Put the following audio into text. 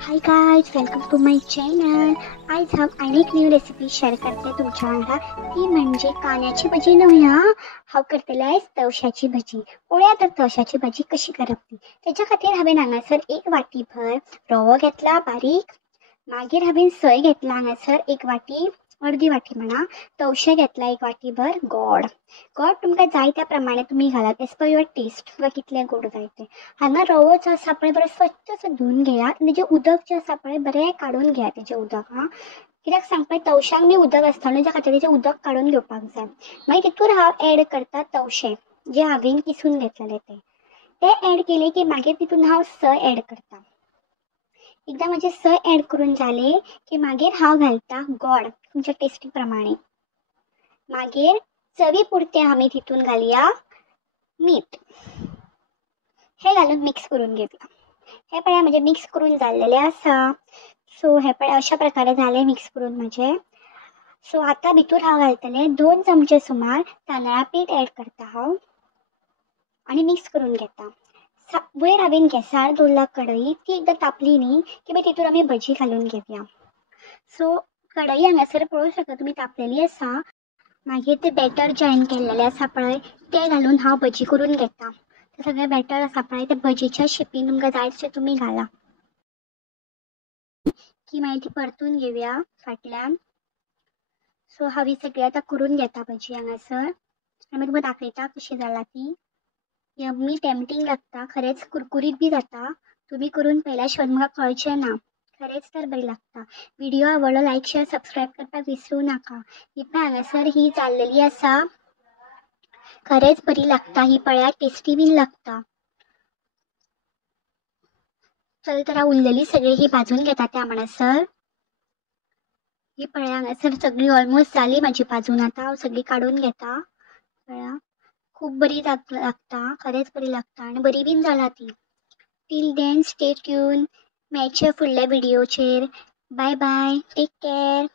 High guys, welcome to my channel. आज हम एक न्यू रेसिपी शेअर करते तुमच्या वांगडा. ती म्हणजे कांद्याची भजी नव्हे हांव करतले आयज तवशाची भजी. पळया तर तवशाची भजी कशी करप ती. त्याच्या खातीर हांवें हांगासर 1 वाटीभर रवो घेतला बारीक. मागीर हांवें सोय घेतला हांगासर 1 वाटी, अर्दी वाटी म्हणा. तवशें घेतला 1 वाटीभर. गोड तुमकां जाय त्या प्रमाणे तुमी घालात, एज पर युअर टेस्ट. तुका कितलें गोड जाय तें. हांगा रवो जो आसा पळय बरो स्वच्छ असो धुवन घेयात. तेजें उदक जें आसा पळय बरें काडून घेयात तेजें उदक. कित्याक सांग पळय, तवशांक बी उदक आसता न्हू, त्या खातीर तेजें उदक काडून घेवपाक जाय. मागीर तितूर हांव एड करता तवशें जें हांवें किसून घेतलेलें तें एड केलें की मागीर तितून हांव सय एड करता. एकदा म्हजें सय एड करून जालें की मागीर हांव घालता गोड तुमच्या टेस्टी प्रमाणे. मागीर चवी पुरतें आमी तितून घालया मीठ. हे घालून मिक्स करून घेवया. हे पळया म्हणजे मिक्स करून जाल्लेलें आसा. सो हे पळया अशा प्रकारे जालें मिक्स करून म्हजें. सो आतां भितूर हांव घालतलें 2 चमचे सुमार तांदळा पीठ एड करता हांव आनी मिक्स करून घेता. वयर हांवें गॅसार दवरला कढई. ती एकदां तापली न्ही की मागीर तितूर आमी भजी घालून घेवया. सो कढई हांगासर पळोवंक शकता तुमी तापलेली आसा. मागीर तें बॅटर जें हांवें केल्लेलें आसा पळय तें घालून हांव भजी करून घेता. तें सगळें बॅटर आसा पळय तें भजीच्या शेपीन तुमकां जाय तशें तुमी घाला. की मागीर ती परतून घेवया फाटल्यान. सो हांव ही सगळी आतां करून घेता भजी हांगासर आनी मागीर तुमकां दाखयता कशी जाला ती. यम्मी टेम्पटींग लागता, खरेंच कुरकुरीत बी जाता. तुमी करून पळयल्या शिवाय म्हाका कळचें ना. खरेंच तर बरी लागता. व्हिडिओ आवडलो लायक शेअर सबस्क्राईब करपाक विसरूं नाका. ही पळय हांगासर ही जाल्लेली आसा. खरेंच बरी लागता ही. पळया टेस्टी बीन लागता. चल तर हांव उरलेली सगळी ही भाजून घेता त्या म्हणसर. ही पळया हांगासर सगळी ऑलमोस्ट जाली म्हाजी भाजून. आतां हांव सगळी काडून घेता. पळया खूब बरी लागता, खरेंच बरी लागता आनी बरी बीन जाला ती. Till then stay tune. मेळचे फुडल्या व्हिडिओचेर. Bye bye, take care.